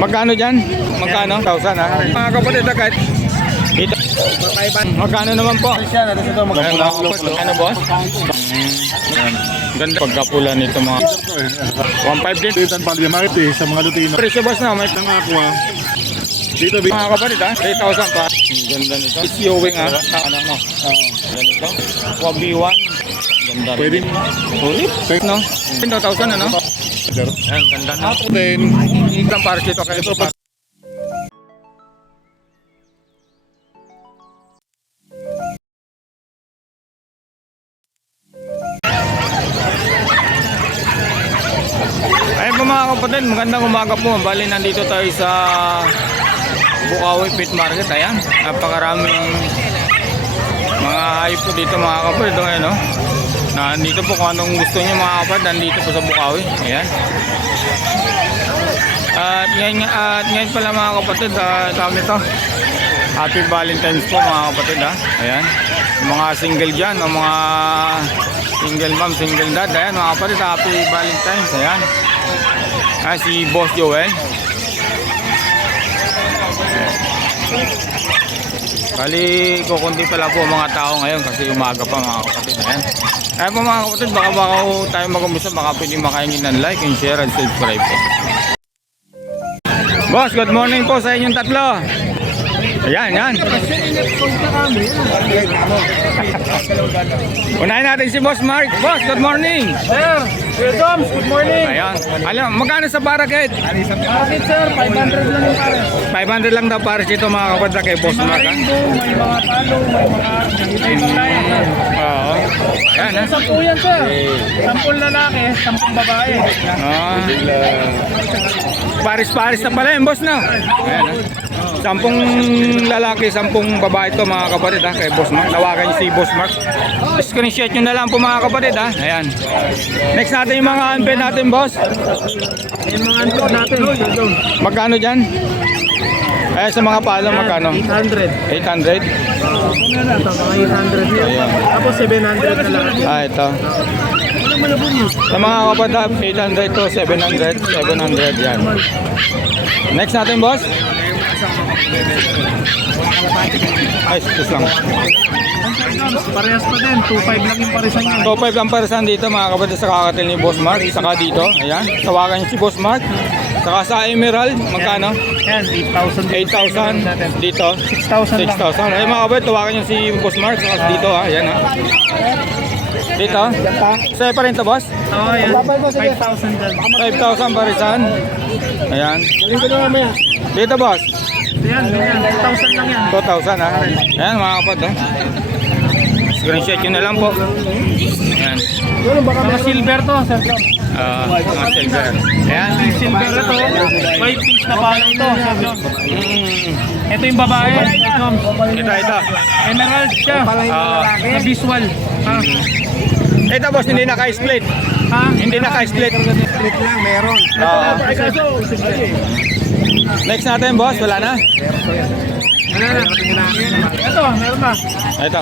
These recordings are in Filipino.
Magkano dyan? Magkano? 1,000 ha? Mga kapatid, ha, kahit ito. Magkano naman po? Siya, natin ito Ayan, mga kapatid. Ano, boss? Ganda pagkapula nito mga 1.5 din. Dito ang Palyamarite eh, sa mga Lutino. Presyo boss na, may Ang aqua. Dito, big. mga kapatid ha, 3,000 pa. Ang ganda nito. It's yowing ha. Ano mo? Ganito. 1B1. Ganda rin. Pwede. Ulit. No? 10,000 ano? Ayan, ganda na. Then, Ilang para ito kayo. Ito pa. Ayun po mga kapatid, magandang umaga po. Bali, nandito tayo sa Bukawi Pit Market. Ayan, napakaraming mga hayop po dito mga kapatid. Ito ngayon, no? Nandito po kung anong gusto niyo mga kapatid, nandito po sa Bukawi. Ayan. At ngayon, nga- at ngayon pala mga kapatid, uh, tawag nito. Happy Valentine's po mga kapatid ha. Ayan. Yung mga single dyan, o mga single mom, single dad. Ayan mga kapatid, happy Valentine's. Ayan. Ah, si Boss Joel. Bali, kukunti pala po mga tao ngayon kasi umaga pa mga kapatid. Ayan. Ayan po mga kapatid, baka baka tayo mag-umpisa, baka pwede makaingin ng like and share and subscribe po. Boss, good morning po sa inyong tatlo. Ayan, yan. Unahin natin si Boss Mark. Boss, good morning. Sir, Sir Doms, good morning. Ayan. Alam, magkano sa barakit? Bakit sir, 500 lang yung pares. 500 lang daw para ito mga kapatid kay Boss Mga Mark. Ha? rainbow, may mga palo, may mga may mga layan. Oo. Ayan, ha? Sampu yan sir. Sampung lalaki, sampung babae. Ah. Paris-paris na pala yung boss na. Ayan, ha? Sampung lalaki, sampung babae to mga kapatid ha, kay Boss Mark. Tawagan niyo si Boss Mark. Screenshot nyo na lang po mga kapatid ha. Ayan. Next natin yung mga unpaid natin boss. Yung mga anto natin, Doms. Magkano dyan? Eh sa mga palo magkano? 800. 800? Kung na lang, sa mga 800 yun. Ayan. Tapos 700 na lang. Ah, ito. Yun. Sa mga kapatid, 800 to 700. 700 yan. Next natin boss. Ay, sus lang. Parehas pa din. 2.5 lang yung parisan niya. So 5 ang parasan dito mga kapatid sa kakatil ni Boss Mark. Saka dito, ayan. Tawagan niyo si Boss Mark. Saka sa Emerald, magkano? Yan, 8,000. 8,000 dito. 6,000 lang. 6,000. Ay mga kapatid, tawagan niyo si Boss Mark. Saka dito ha, ayan ha. Dito. Sa'yo pa rin to boss? Oo, yan. 5,000 dyan. 5,000 parisan. Ayan. Dito boss, Yan, yan. 2,000 lang yan. 2,000 ha. Ayan mga kapatid. Oh. Screenshot yun na lang po. Ayan. Mga silver to, Sir. Ah, mga silver. Ayan. Silver to. White piece na pala ito, Sir. Mm. Ito yung babae. Ito, ito. Emerald siya. Ah. Na visual. Ha? Ito boss, hindi naka-split. Ha? Hindi naka-split. Split lang, meron. Ah. Kaso, sige. Next natin boss, wala na. Ito, meron na. Ito.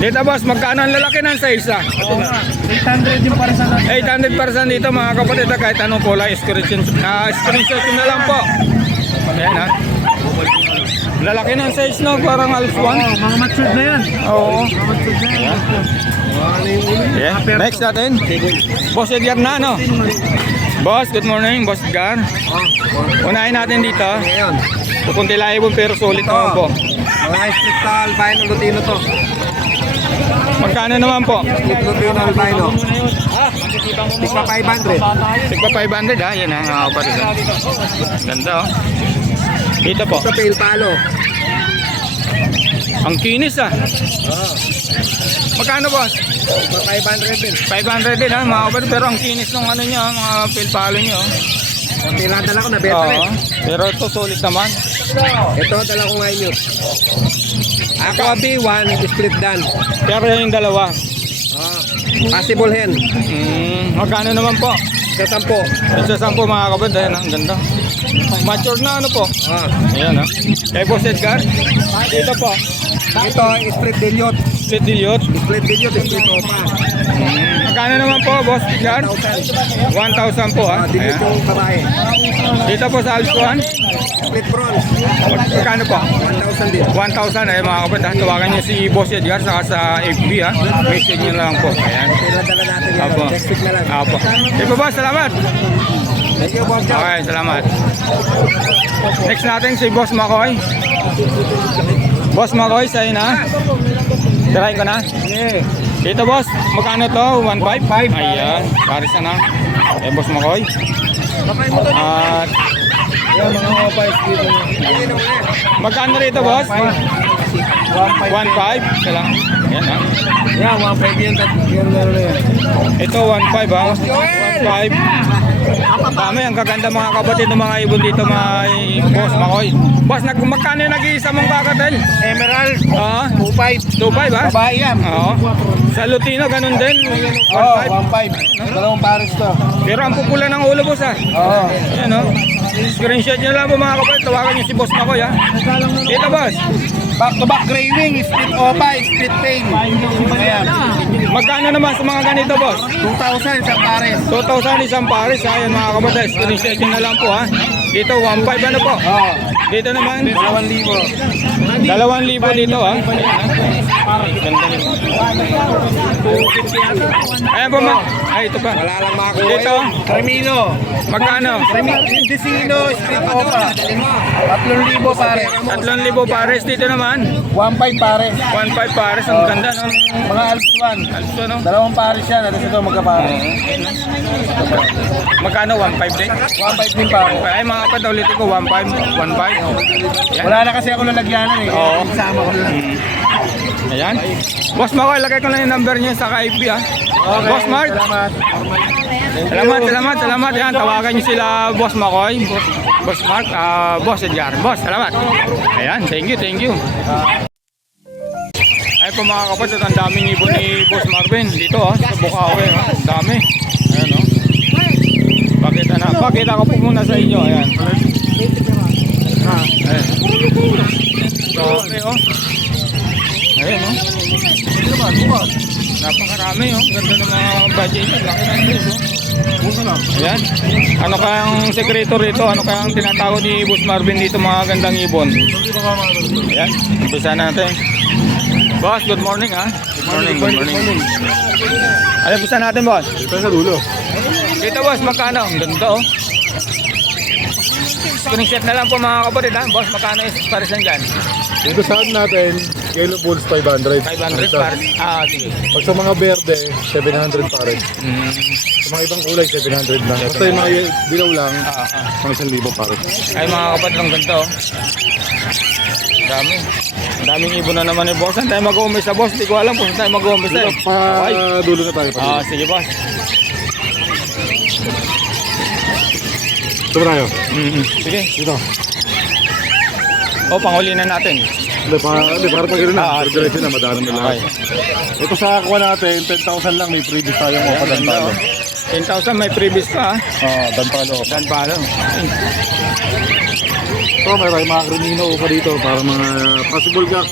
Dito boss, magkano ang lalaki ng sales ah? Oo nga. 800 yung parisan natin. 800% dito mga kapatid ah, kahit anong kulay, screenshot, ah, screenshot na lang po. Ayan ha. Lalaki ng size no, parang Oo, 1. mga matured na yan. Oo. Mga matured na yan. Yeah. Next natin. Boss Edgar na no? Boss, good morning, Boss Edgar. Unahin natin dito. Ngayon, Kukunti laibon pero sulit naman po. mga split na albino Lutino to. Magkano naman po? Split Lutino albino. Tigpa 500. Tigpa 500 ha, yan ha, mga kapatid. ha. Ganda oh. Dito po. Sa pale palo. Ang kinis ah. Magkano boss? Tigpa 500 din. 500 din ha, mga kapatid. Pero ang kinis ng ano nyo, mga pilpalo nyo. Konti lang dala ko na beta Oo. rin. Pero ito solid naman. Ito dala ko ngayon yun. Ako B1, split dan. Pero yan yung dalawa. Ah, possible hen. Mm, magkano naman po? Sa sampo. Isa sampo mga kapatid. Ayan, ang ganda. Mature na ano po. Ah, Ayan ha. Kay Boss Edgar. Dito po. ito split dilute. Split dilute. Split dilute, split opa. Magkano naman po, boss Edgar? 1,000. 1,000 po ha. Dilute Ayan. yung babae. Dito po sa Alswan, Split prawns. magkano po? 1,000 din. 1,000 ay mga kapatid. Tawagan niyo si Boss Edgar saka sa FB ha. Message niyo lang po. Ayan. Pinadala natin yan. Apo. Next week na lang. Apo. Ito boss, salamat. Thank you, Boss. Okay, salamat. Next natin si Boss Makoy. Boss Makoy, sa'yo na. Tirahin ko na. Yeah. Dito boss, magkano to? 1.5? Ayan, paris na na. Eh, Boss Makoy. At Yung mga opais dito. magkano rito boss? 1.5? Sila. Ayan ha. Yeah, 1,500 yan. Yan na yan. Ito 1.5 ha. 1.5. Dami, ang kaganda mga kapatid ng mga ibon dito mga boss Makoy. Boss, nag magkano yung nag-iisa mong kakatel? Emerald, Ah, 2,500. 2.5 ha? Babae yan. Oo. Sa Lutino, ganun din. 1.5. Oo, 1,500. Dalawang pares to. Pero ang pupula ng ulo boss ha. Oo. Ayan o. Screenshot nyo lang po mga kapatid. Tawagan nyo si boss Makoy ha. Dito boss. Back to back gray wing, split opa, split tail. Ayan. Magkano naman sa mga ganito boss? 2,000 isang pares. 2,000 isang pares. Ayan mga. Screenshot nyo na lang po ha. Dito 1.5 ano po? Oo. Dito naman. 2,000. 2,000 dito nyo. Ayan po ma. Ay ito pa. Wala lang makakuha Dito. yun. Cremino. Magkano? Indesino, split opa. 3,000 pares. 3,000 pares dito naman. 1,500 pares. 1.5 pares. Ang ganda no. Mga Alpsuan. Ito no. Dalawang pares yan. At ito magkapares. Magkano? 1.5 din? 1,500 din pares. Ay mga kapatid, ulitin ko 1.5. 1.5. Yan. Wala na kasi ako lalagyanan eh. Oo. Isama ko lang. Ayan. Boss Mark, ilagay ko lang yung number niya sa KIP ha. Boss Mark. Salamat. Salamat, salamat, salamat. Yan, tawagan niyo sila Boss Makoy, Boss, Mark, ah, Boss Edgar. Boss, salamat. Ayan, thank you, thank you. Ay po mga kapatid, ang daming ibon ni Boss Marvin dito ha, sa Bukawi. Ha? Ang dami. Pakita ko po muna sa inyo. Ayan. Ayan. Dami o. Ayan o. Napakarami oh. Ganda ng mga budget niya. Laki ng size oh. Ayan. Ano kayang sekreto rito? Ano kayang tinatawag ni Boss Marvin dito mga gandang ibon? Ayan. Umpisa natin. Boss, good morning ah. Good morning, good morning. Ano umpisa natin boss? Ito sa dulo. Dito boss, magkano? Ang ganda oh. Screenshot na lang po mga kapatid ha. Boss, magkano is pares lang dyan? Dito sa atin natin, Yellow Bulls 500. 500 pares. Ah, sige. Pag sa mga berde, 700 pare. Mm. Sa mga ibang kulay, 700 lang. Basta yung mga ye- dilaw lang, Ah, ah. mga 1,000 pare. Ay mga kapatid, ang ganda oh. Dami. Ang daming ibon na naman ni boss. Saan tayo mag-uumpisa boss? Hindi ko alam kung saan tayo mag-uumpisa eh. Pa dulo na tayo. Pa Ah, sige boss. Ito tayo? Mm Sige. Dito. O, panghuli na natin. Hindi, pa, hindi, para pag na. Ah, Pero diretso na, madami na Okay. lahat. Ito sa kuha natin, 10,000 lang. May freebies tayong Ayan, opa ganda oh. 10,000 may previous pa ah. Ah, dantalo. Dan palo. May may mga krimino pa dito para mga possible gap.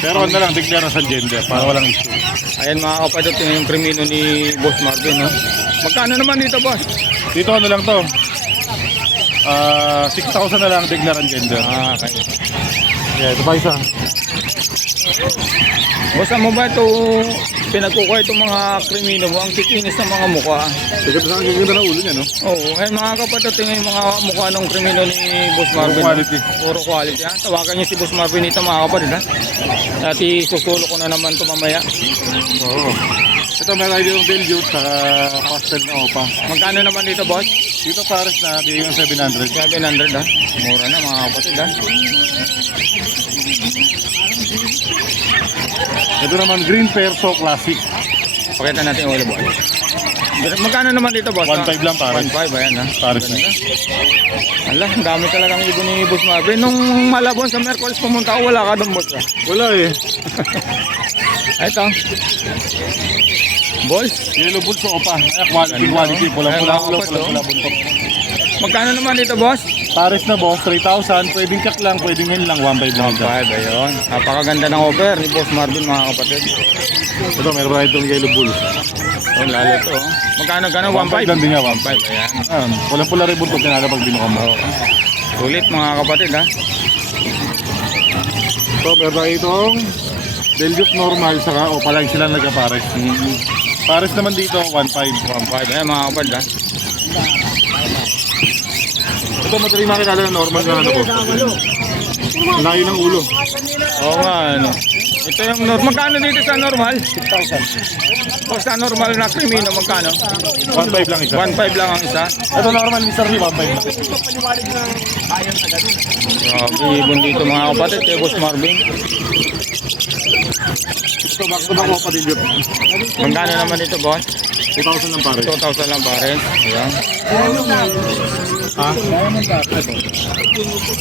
Pero ano lang, declare sa gender para walang issue. Ayan mga kapatid, ito yung krimino ni Boss Marvin. No? Magkano naman dito boss? Dito ano lang to? Ah, 6,000 na lang declare ang gender. Ah, okay. Yeah, ito pa isa. Boss, ano mo ba ito pinagkukuha itong mga krimino mo? Ang kikinis ng mga mukha. Siguro sa ang ganda ng ulo niya, no? Oo, eh mga kapatid, tingnan yung mga mukha ng krimino ni Boss Marvin. quality. Puro quality. Ha? Tawagan niyo si Boss Marvin dito mga kapatid. Ha? At isusulo ko na naman ito mamaya. Oo. Ito meron tayo yung dilute sa pastel na opa. Magkano naman dito, boss? Dito pares na bigay yung 700. 700 ha? Mura na mga kapatid ha? Ito naman green perso classic. Pakita natin yung ulo, boss. Magkano naman dito, boss? 1.5 lang, pare. 1.5, ayan ha? Pares na. Ala, ang dami talagang ibon ni Boss Marvin. Nung malabon sa Merkulis pumunta wala ka doon, boss. ah. Wala eh. Ito. Balls. Yellow bulls sa opa. Ay, quality, quality. oh. Pulang Magkano naman dito, boss? Pares na boss, 3,000. Pwedeng check lang, pwedeng hen lang, 1.5 lang. ito. 1.5, ayun. Napakaganda ng offer ni Boss Marvin, mga kapatid. Ito, meron tayo itong yellow bull. Oh, lalo to. oh. Magkano gano'n? 1.5 1.5? lang din niya, 1.5, ayan. Ayan, walang pula rin buntot yan pag binuka mo. Sulit, mga kapatid, ha? So, meron tayo itong Delgit normal, saka o palang sila nagkapares. Mm, Pares naman dito, 1.5. 1.5, ayan, mga kapatid, ha? Ito, madali makilala na normal na ano. Ang Laki ng ulo. Oo nga, ano. Ito yung normal. Magkano dito sa normal? 6,000. O sa normal na krimino, magkano? 1.5 lang isa. 1.5 lang ang isa. Ito normal, Mr. Lee, 1.5 lang. Grabe, ibon dito mga kapatid, kay Boss Marvin. Ito, back to back ko pa din yun. Magkano naman dito, boss? 2,000 lang pares. 2,000 lang pare. Ayan. Ha?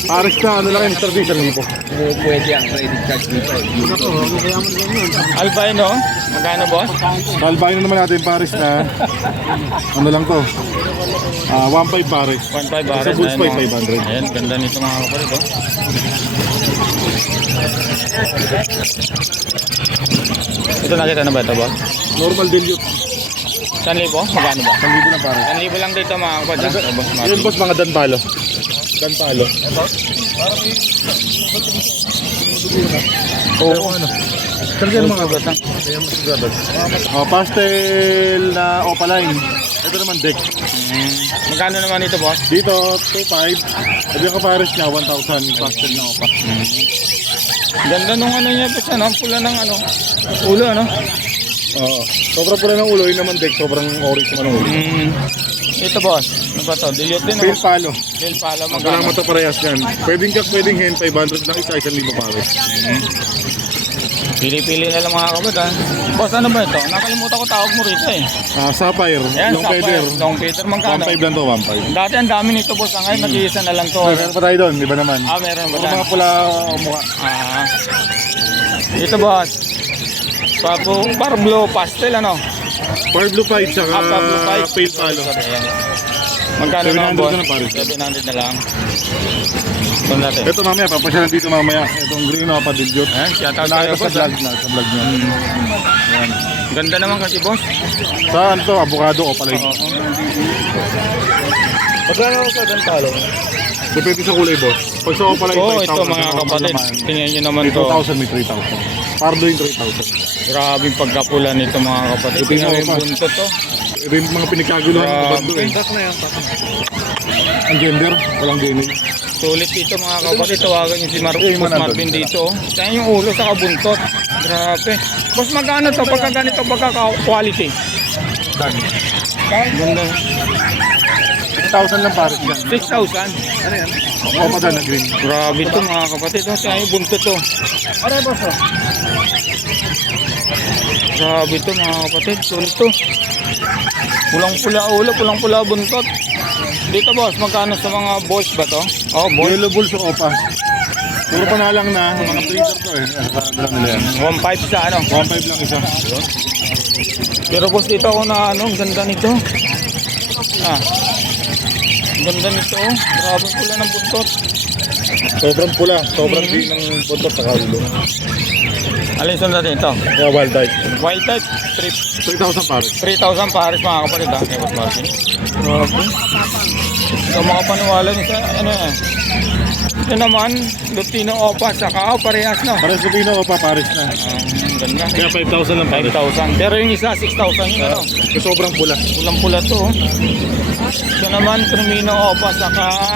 Pares ka, ano lang yun, Mr. Lee, 1,000. Albino, magkano, boss? Kalbahin na naman natin pares na, ano lang to, ah 1.5 pares. 1.5 pare. Sa Bulls 5, 500. Ayan, ganda nito mga kapatid, oh. Ito nakita na ba ito, boss? Normal dilute, 1,000? Magkano ba? 1,000 lang pares. 1,000 lang dito mga kapatid, ah, kay Boss mga danpalo. Danpalo. Oo, ano? Talagang mga Sugat na. Oh, pastel na opaline. Ito naman deck. Hmm. Magkano naman ito, boss? Dito, 2.5. Sabi ka pares niya, 1,000 pastel na opa. Ganda nung ano niya, boss, ano? Pula ng ano? Ulo, ano? Oo. Sobrang pula ng ulo, yun naman deck. Sobrang orange naman ang ulo. Hmm. Ito, boss. Ano ba to? Dilute din, Fail oh. palo. Bill pala, Ang magkano? mata parehas yan. Pwedeng kak, pwedeng hen, 500 lang isa, 1,000 pares. Pili-pili na lang mga kapatid, ha? Boss, ano ba ito? Nakalimutan ko tawag mo rito, eh. Ah, sapphire, Ayan, long Sapphire. feather. Long Peter, magkano? 1.5 lang to, 1.5. Dati ang dami nito, boss. Ang ngayon, nag-iisa na lang to. Meron pa tayo doon, di ba naman? Ah, meron ba Puro dyan? mga pula mukha. Ah. Ito, boss. Papo, par blue pastel, ano? Pearl blue pipe, saka Ah, par blue pipe. pale palo. Magkano 700 naman, boss? na pare. 700 na lang. Ito natin. Ito mamaya, papasyalan dito mamaya. Itong green o padilyot. Ayan, shout out tayo, sa boss. vlog ah. na, sa vlog niya. Yan. Ganda naman kasi, boss. Saan to? Avocado o palay. Oo. Magkano ako sa dantalo? Depende sa kulay, boss. Pag sa opalay, Oo, 5,000. ito mga sa kapatid. Tingnan nyo naman to. 2,000, may 3,000. Pardo yung 3,000. Grabe yung pagkapula nito mga kapatid. Ito yung buntot to. Ito yung mga pinagkaguluhan ng Grabe. kabando eh. Ang gender, walang genin. Sulit dito mga kapatid. Tawagan nyo si Mar Boss manandun Marvin dito. oh. Kaya yung ulo sa kabuntot. Grabe. Boss, magkano to pagka ganito pagka quality? Ganda. 6,000 lang pares dyan. 6,000. Opa dyan na green. Grabe to mga kapatid. Kaya yung buntot to. Grabe to mga kapatid. Sulit to. Pulang-pula ulo, pulang-pula buntot. Dito boss, magkano sa mga boys ba to? Oh, boys. Yellow bulls o opa. Puro pa na lang na, mga breeder to eh. Ano nila yan. 1.5 sa ano. 1.5 lang isa. Pero boss, dito ako na ano, ang ganda nito. Ah. Ang ganda nito. oh. Grabe pula ng buntot. Sobrang pula, sobrang di ng buntot sa ulo. Alin sunod natin ito? Kaya wild type. Wild type, 3,000 pares. 3,000 pares mga kapatid ha. Kay Boss Marvin. Grabe. Ito mga panuwala niya sa ano yan. Ito naman, Lutino Opa, saka oh, parehas no. Pares Lupino o pa pares na. Ang Kaya 5,000 lang pares. 5,000. Pero yung isa, 6,000 yun ano. Sobrang pula. Pulang-pula to. oh. Ito naman, Crimino Opa, saka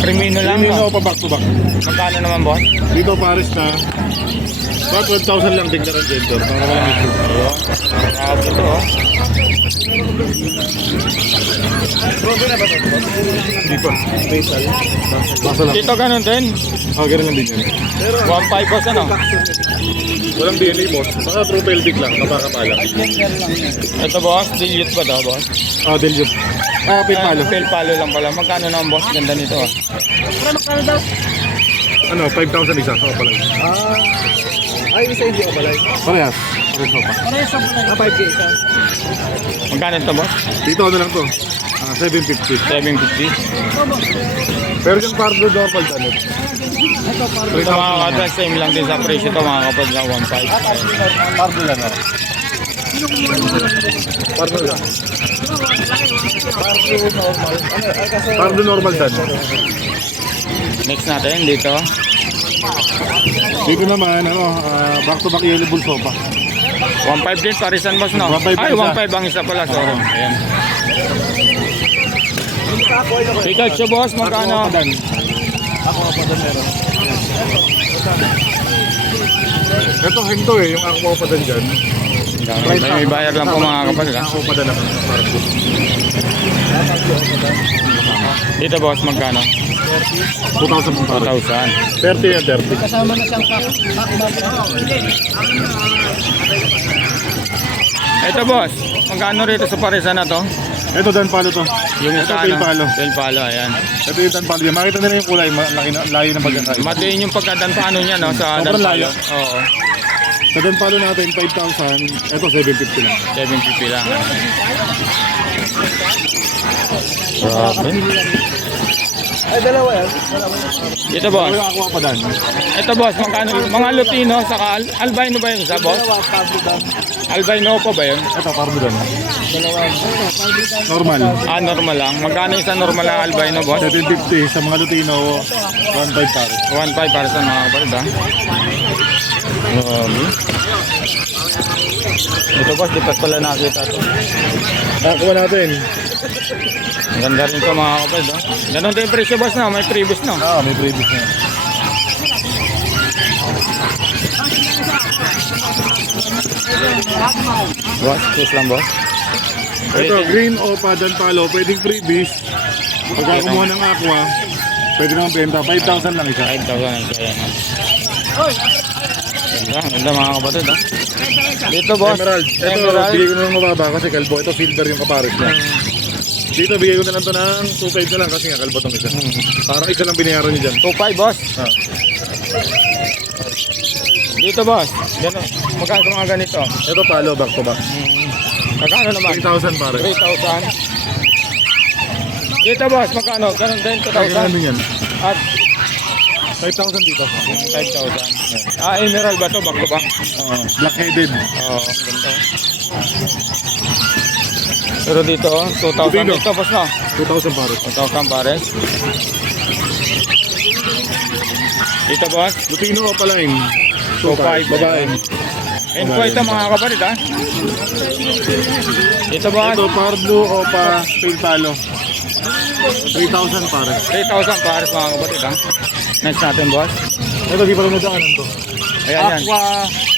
Crimino lang Lupino no. pa back to back. Magkano naman boss? Dito pares na. Mga 12,000 lang tignan ang gender. Para walang issue. Grabe to oh. Dito. Basa lang. Dito ganun din. Ah, ganun lang din yan. 1.5 boss ano. Walang DNA boss. Baka true pelvic lang. Napakapala. Ito boss, dilute ba to boss? Ah, Delio. Ah, pay palo. Pel palo lang pala. Magkano naman boss? Ganda nito ah. Ano, 5,000 isa. Oo pala. Ah, ay, isa hindi ka balay. Parehas. Parehas pa. Ah, 5K isa. Magkano ito boss? Dito ano lang to? Ah, 750. 750. Pero yung cardo normal dano. Ito mga kapatid, same lang din sa presyo ito mga kapatid na 1.5. Cardo lang ah. Cardo lang. Cardo normal dano. Next natin dito. Dito naman, ano, ah, back to back yellow bull sopa. 1.5 din, parisan boss no? 1.5 Ay, ang isa. 1.5 ang isa pala, sorry. Ayan. Pikachu boss, magkano? Dan. Ito hinto eh, yung aqua pa dan dyan. May, may bayar lang po mga kapatid. ha? Aqua pa ako. Cardo. Dito boss, magkano? 2,000 po pala. 2,000. 30 yan, 30. Ito boss, magkano rito sa parisan na to? Ito dan palo to. Yung Ito ano? palo. Tail palo, ayan. Ito yung dan palo yan. Makita nila yung kulay, malaki na, layo ng pagkakain. Madiin yung pagkadan paano niya no sa Sobrang dan layo. palo. Oo. Sa dan palo natin, 5,000. Ito, 750 lang. 750 lang. Grabe. Ay, dalawa yan. Dito Ito boss. yung aqua pa dan. Ito boss, magkano? Mga Lutino, saka al albino ba yun isa boss? Dalawa, pablo dan. Albino po ba yun? Ito, carbo dan. Dalawa. Normal. Ah, normal lang. Magkano isa normal na albino boss? 750 sa mga Lutino, 1.5 pare. 1.5 para sa mga kapatid ha. Ito boss, di pa pala nakita ito. Nakuha natin. Ang ganda rin ito mga kapatid ha. Ganon din yung presyo boss na, may previous no. Ah, may previous na. Boss, sus lang boss. Ito, green opa, dan palo, pwedeng freebies. Pagka kumuha ng aqua, pwede naman benta. 5,000 lang isa. 5,000 ang isa yan. Ganda, ganda mga kapatid ha. Dito boss, Emerald. Ito, Emerald. bigay ko na lang mababa kasi kalbo. Ito, silver yung kapares niya. Dito, bigay ko na lang to ng 2.5 na lang kasi nga kalbo tong isa. Parang isa lang binayaran niyo dyan. 2.5 boss. Ah. Dito boss, gano'n. Magkano mga ganito? Ito, palo, back to back. Magkano naman? 3,000 pare. 3,000. Dito boss, magkano? Ganun din, Kaya 2,000. namin yan. At 5,000 dito. 5,000. Ah, emerald ba to? Back to back? Oo. Black-headed. Oo, ang ganda. Pero dito, oh, 2,000 Lutino. dito boss no? 2,000 pare. 2,000 pares. Dito boss, Lutino o paline? 2,500. Babae. And po ito mga kapatid ha. Dito boss, Ito, Pardo o pa Pale Palo. 3,000 pare. 3,000 pares mga kapatid ha. Next natin boss. Ito, di pa rin nadaanan to. Ayan yan. Aqua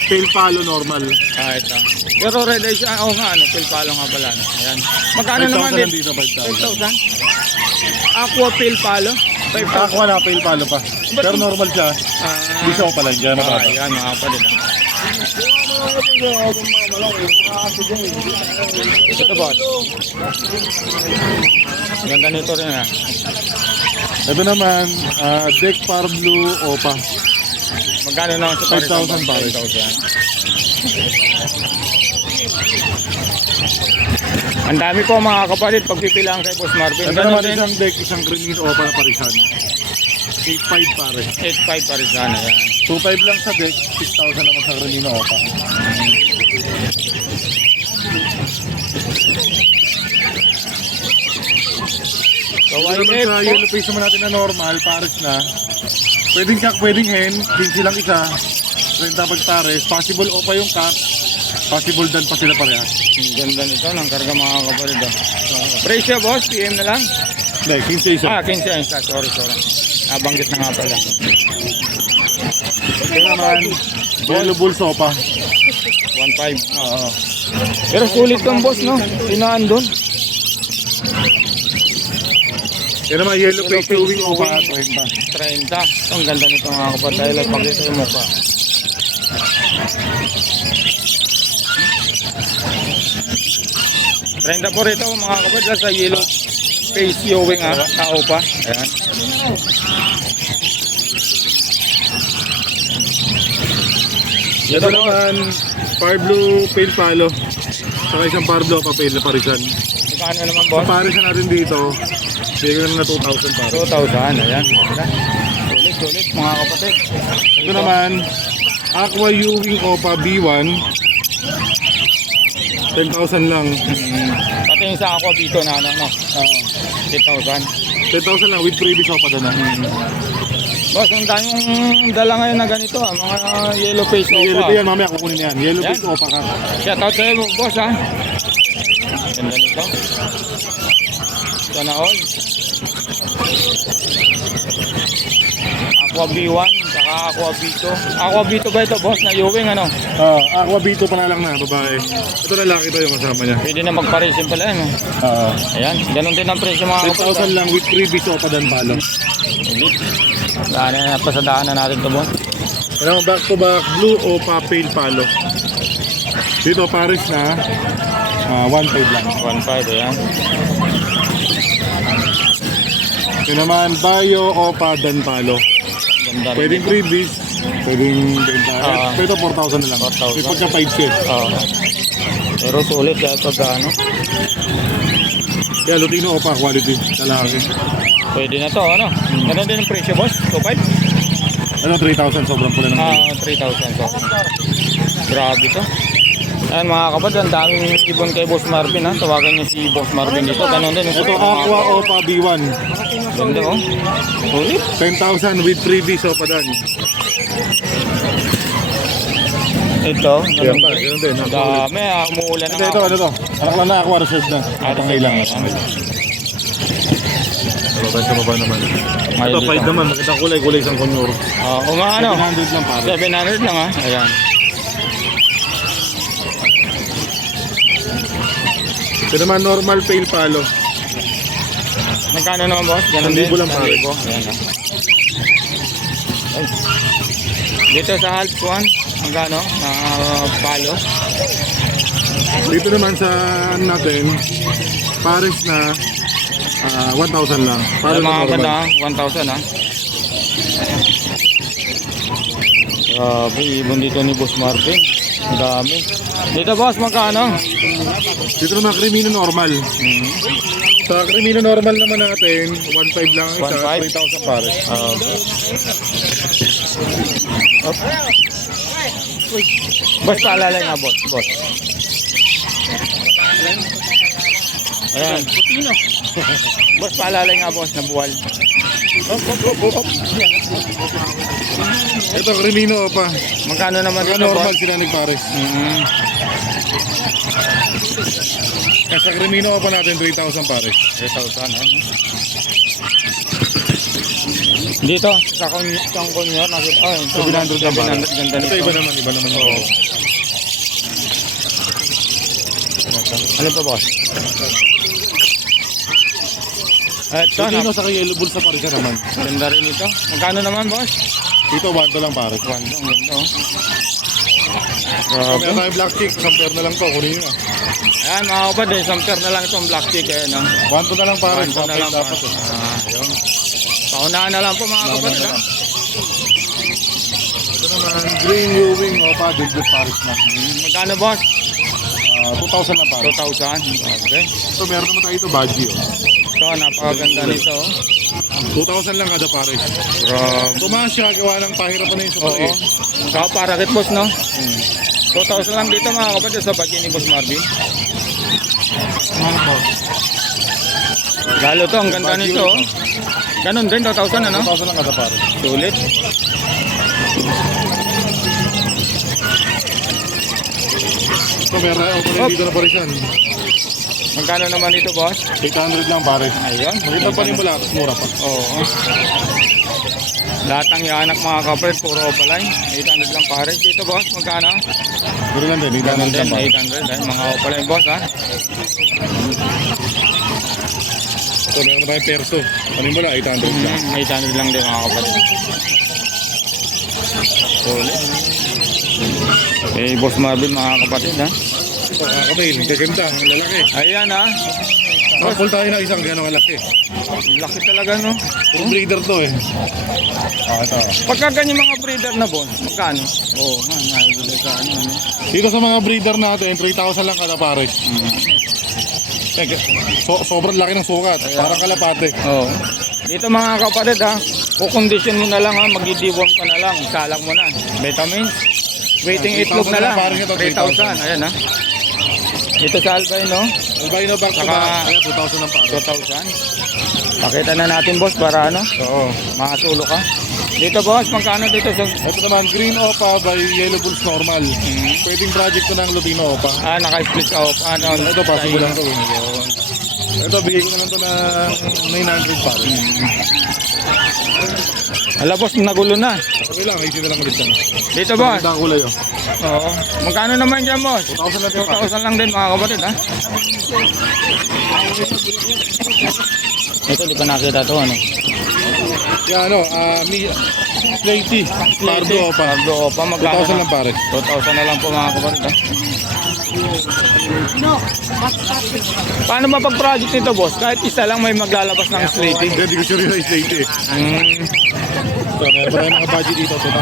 Pale Palo normal. Ah, ito. Pero red eye siya. Oo nga, ano, pilpalo nga pala. No? Ayan. Magkano naman 5,000 din? dito, 5,000. 5,000? Aqua pilpalo? 5,000. Aqua na Pale Palo pa. Pero normal siya. Ah, Hindi siya opalan dyan. ah, mababa. ayan mga kapatid. ha. Ito boss. Ganda nito rin ha. Ito naman, ah, Deck Parblu Opa. Magkano naman sa pares? 5,000 pares. 5,000. Ang dami po mga kapatid pagpipilaan kay Boss Marvin. Ito naman isang deck, isang Greenis Opa na parisan. 8.5 pare. 8.5 pa rin sana. Ayan. 2.5 lang sa deck, 6,000 naman sa Greenino Opa. So, YF sa yellow face naman natin na normal, pares na. Pwedeng kak, pwedeng hen, 15 lang isa. 30 pag pares. Possible Opa yung kak. Possible dan pa sila parehas. Ang ganda nito ng karga mga kapatid. oh. Presyo boss, PM na lang. Hindi, 15 isa. Ah, 15 ang isa. Sorry, sorry. Nabanggit na nga pala. Ito naman, yellow bull sopa. 1.5. Oo. Pero sulit tong boss, no? Tinaan doon. Yan naman, yellow face ewing o pa 30. 30. Ang ganda nito mga kapatid. Dahil ang pakita yung mukha. Trenda po rito mga kapatid sa yellow face ewing ha, ah. tao pa. Ayan. Ito naman, par blue pale palo. Saka isang par blue pa papel na parisan. Magkano naman Sa boss? parisan natin dito, bigyan na 2,000 para. 2,000. Ayan. Sulit, sulit mga kapatid. Ito naman, Aqua Ewing Opa B1. 10,000 lang. Mm, pati yung sa aqua dito na ano, no? Uh, 10,000. 10,000 lang with previous Opa doon ah. Boss, ang daming dala ngayon na ganito ah. Mga yellow face Yellow opa. yan, mamaya kukunin yan. Yellow Yan. face Opa ka. Shout out sa'yo, boss ha. Ganda nito. Sana all. Aqua B1, saka Aqua B2. Aqua B2 ba ito, boss? Na Ewing, ano? Ah, Aqua B2 pa na lang na, babae. Ito lalaki to yung kasama niya. Pwede na magpa-racing pala yan. oh. Ah, Ayan, ganun din ang presyo mga kapatid. 10,000 lang with previous Opa dan palo. Elite. Daan na pasadaan na natin ito, boss. Ano, back to back, blue o papel palo. Dito, Paris na, ah 1.5 lang. 1.5, ayan. Yun naman, Bayo o Padan Palo. Ganda rin. Pwedeng freebies, pwedeng benta. Ah. Pero ito 4,000 na lang. 4,000. May pagka 5 share. Oo. Pero sulit dahil pag ano. Kaya Lutino o pa, quality. Lalaki. Pwede na to, ano? Ganun din ang presyo, boss? 2.5? Ano, 3,000 sobrang pula ng Ah, 3,000 so. Grabe to. Ayan mga kapatid, ang daming ibon kay Boss Marvin ha. Tawagan niyo si Boss Marvin dito. Ganun din. Ito, Aqua o pa B1. Ganda oh. Sulit. 10,000 with freebies o pa dan. Ito. Ganun pa, ganun din. Ang Dami ah. Umuulan na Ito, ito, nga. ano to? Anak lang na Aqua Reserve na. Ah, Pangay lang. ayan. Ito, tayo sa baba naman. Ito, dito. 5 naman. Magandang kulay, kulay isang konyor. Ah, o nga ano. 700 lang pare. 700 lang ha. Ayan. Ito naman, normal pale palo. Magkano naman boss? Ganun din. 1,000 lang, pare. 1,000. Ayan. Ay. Dito sa half one, magkano? Ah, palo. Dito naman sa ano natin, Paris na ah, 1,000 lang. Para Paris mga normal. 1,000 ha. Grabe, ibon dito ni Boss Marvin. Ang dami. Dito boss, magkano? Dito naman Crimino normal. Hmm. Sa Crimino normal naman natin, 1,500 lang isa, 1,500? 3,000 Paris. Uh, Op. Uy. Boss, paalala nga boss. Boss. Ayan. boss, paalala nga boss na buwal. Op, op, op, op, op. Ito Crimino pa. Magkano naman dito normal boss? sila ni Paris. Mm. Kaya sa Crimino pa natin 3,000 Paris. 3,000 ha? Dito, sa kon sa konyor, nakita, oh, ito, 700 lang Paris. 700, ganda Ito nito. iba naman, iba naman yung Oo. Ano pa boss? Ito, Lutino na, sa Yellow Bull sa Paris ka naman. ganda rin ito. Magkano naman boss? Dito 1 to lang Paris. Ganda, ang ganda oh. Grabe. meron tayo black chick, isang pair na lang to, kunin nyo. Ayan mga kapatid, isang pair na lang itong black chick. Ayan, no? 1 to na lang Paris, Panto na lang. dapat. po. eh. Ah, yun. Paunahan na lang po mga ha? lang. Ito naman, Green Ewing o pa, Velvet Paris na. Hmm, magkano boss? Ah, 2,000 lang Paris. 2,000. Okay. Ito, meron naman tayo ito, Baguio. Ito, napakaganda nito. oh. 2,000 lang kada Paris. Grabe. Tumaas siya, gawa ng pahirapan na yung sa Oo. eh. Saka para kit boss, no? Hmm. 2,000 lang dito mga kapatid sa budget ni Boss Marvin. Lalo to, ang ganda nito. oh. Ganon din, 2,000 ano? 2,000 lang kada Paris. Sulit. Ito, meron tayo auto dito na Parisan. Magkano naman dito, boss? 800 lang Paris. Ayun. Makita pa rin mula, tapos mura pa. Oo. Lahat ng yanak mga kapatid, puro opalay. 800 lang pare. Dito, boss, magkano? Pero lang din, 800 Ganon lang Paris. 800. Eh, mga opalay, boss, ha? Ito, meron pa tayong perso. Ano mula, 800 lang. Mm, 800 lang din mga kapatid. Sulit. Eh, boss Marvin, mga kapatid, ha? Ito, kakapil, gaganda, ang lalaki. Ayan ha. Sample tayo ng isang gano'ng kalaki. Laki talaga, no? Puro breeder to eh. Ah, ito. Pagka ganyan mga breeder na boss, magkano? Oo, oh, nga, nahihuli ka, ano, ano. Dito sa mga breeder natin, 3,000 lang kada pares. Eh, So, sobrang laki ng sukat. Parang kalapate. Oo. Dito mga kapatid ha, kukondisyon mo na lang ha, magdi-deworm ka na lang, isalang mo na. Vitamins, waiting itlog na 3,000 lang, na, parang ito, 3,000, ayan ha. Dito sa Albino, Albino back to Saka- back. Ayan, 2,000 ang pares. 2,000. Pakita na natin boss para ano, Oo. makasulo ka. Dito boss, magkano dito sa... Ito naman, Green Opa by Yellow Bulls Normal. Pwedeng project ko ng Lutino Opa. Ah, naka-split ka off. Ano, Ito, possible lang to. eh. Yun. Ito, bigay ko na lang to ng 900 pares. Ala boss, nagulo na. Okay lang, easy na lang ulit. Dito boss. Ito ang kulay oh. Oo. Magkano naman dyan boss? 2,000 lang ito. 2,000 lang din mga kapatid ha. Ito, di pa nakita to ano. Yan ano, ah, mi... Slaty. Pardo Opa. Pardo Opa, magkano 2,000 lang pares. 2,000 na lang po mga kapatid ha. Paano ba pag-project nito boss? Kahit isa lang may maglalabas ng slating. Hindi ko sure yung Slaty eh. Mm. So, meron pa mga budget dito. 2,000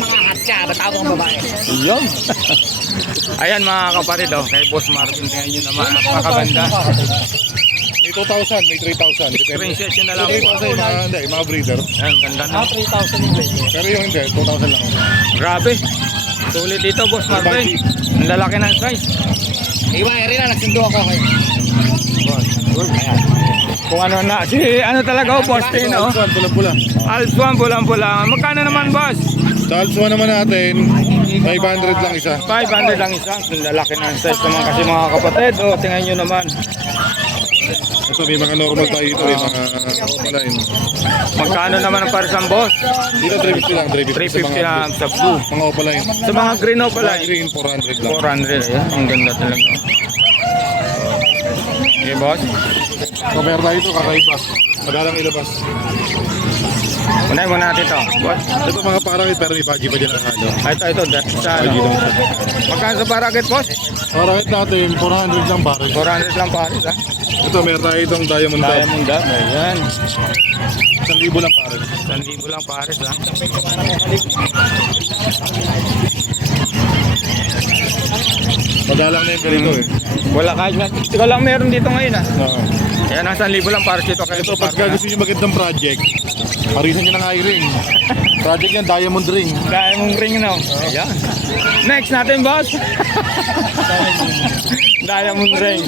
lang kada pares. Yun. Ayan mga kapatid oh, kay Boss Marvin tingnan nyo naman napakaganda. May 2,000, may 3,000. Depende. Yun na lang May po. 3,000 yung mga, hindi, yung mga breeder. Ayan, ganda na. Pero yung hindi, 2,000 lang. Grabe. Sulit dito Boss Marvin. Ang lalaki ng size. Iba, rin na, nagsundo ako kayo. Kung ano na, si ano talaga oh, Boss Tin oh. Alpsuan, pula-pula. Alpsuan, pulang-pula. Magkano naman Boss? Sa Alpsuan naman natin, 500 lang isa. 500 lang isa. Ang lalaki ng size naman kasi mga kapatid. Oh, tingnan nyo naman. Ito, may mga normal tayo dito, may mga opaline. Magkano naman ang parisang boss? Dito, 350 lang, 350 sa 350 mga, lang sa blue. mga opaline. Sa mga green o pala, Green, 400 lang. 400. Ayan, ang ganda talaga. Okay, boss. Meron tayo ito, kakaiba. Madalang ilabas. Unay mo natin ito. Boss. Ito mga parakit, pero may baji pa dyan ang halo. Ah, Ito, ito. da- Sa ano? lang siya. Magkano sa parakit, boss? Parakit natin, 400 lang pare. 400 lang pares, ha? Ito, meron tayo itong diamond dab. Diamond dab. Ayan. 1,000 lang pare. 1,000 lang pares, ha? Madalang na yung ganito eh. Wala kahit nga. Ikaw lang meron dito ngayon, ha? Oo. Ayan, ang 1,000 lang pares dito. Kaya Ito, pagka gusto nyo magandang project, parisan nyo ng i-ring. Project yan, diamond ring. Diamond ring, no? Ayan. Next natin, boss. Diamond ring.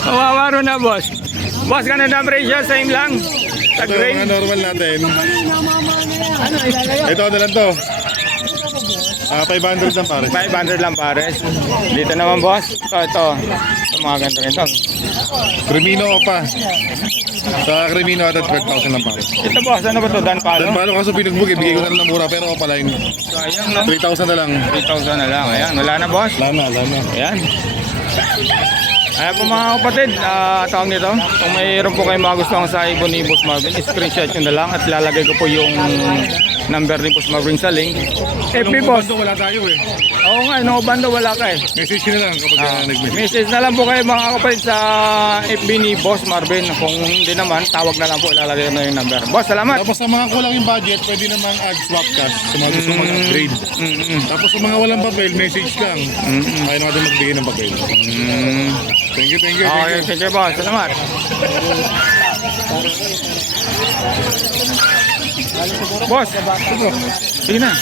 Kawawaro na, boss. Boss, Canada ratio, same lang. Sa Ito, mga grade. normal natin. Ito, ano lang to? Ah, 500 lang pare. 500 lang pares. Dito naman, boss. Ito, ito. Mga ganito ito. Crimino Opa. Sa Crimino at 12,000 lang pare. Ito, boss. Ano ba ito? Dan Dan Palo? kaso pinugbog eh, bigay ko na lang ng mura pero Opa line. Sayang, no? 3,000 na lang. 3,000 na lang. Ayan, wala na, boss. Lana, lana. Ayan. Ayan po mga kapatid, ah, tawag nito. Kung mayroon po kayong mga gusto sa ibon ni Boss Marvin, screenshot nyo na lang at lalagay ko po yung number ni Boss Marvin sa link. FB Boss. Wala tayo eh. Oo nga, no banda wala ka eh. Message nyo na lang kapag Ah, nag-message. message na lang po kayo mga kapatid sa FB ni Boss Marvin. Kung hindi naman, tawag na lang po, lalagay ko na yung number. Boss, salamat. Tapos sa mga kulang yung budget, pwede namang add swap cash sa mga gusto mag-upgrade. Mm-mm. Tapos sa mga walang papel, message lang. Ayaw natin magbigay ng papel. Mm. Thank you, thank you, thank Okay, you. sige boss, salamat. Boss, bro. Sige na.